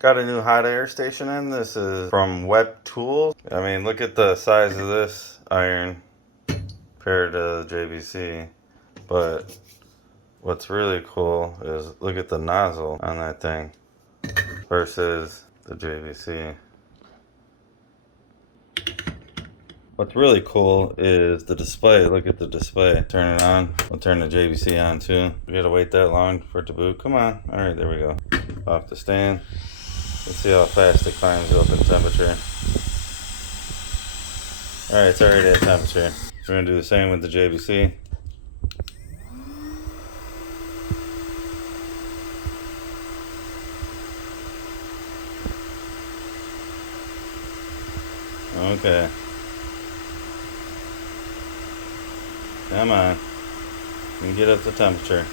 Got a new hot air station in. This is from Web Tools. I mean, look at the size of this iron compared to the JBC. But what's really cool is look at the nozzle on that thing versus the JBC. What's really cool is the display. Look at the display. Turn it on. We'll turn the JBC on too. We gotta wait that long for it to boot. Come on. All right, there we go. Off the stand. Let's see how fast it climbs up in temperature. All right, it's already at temperature. We're gonna do the same with the JBC. Okay. Come on. You can get up to temperature.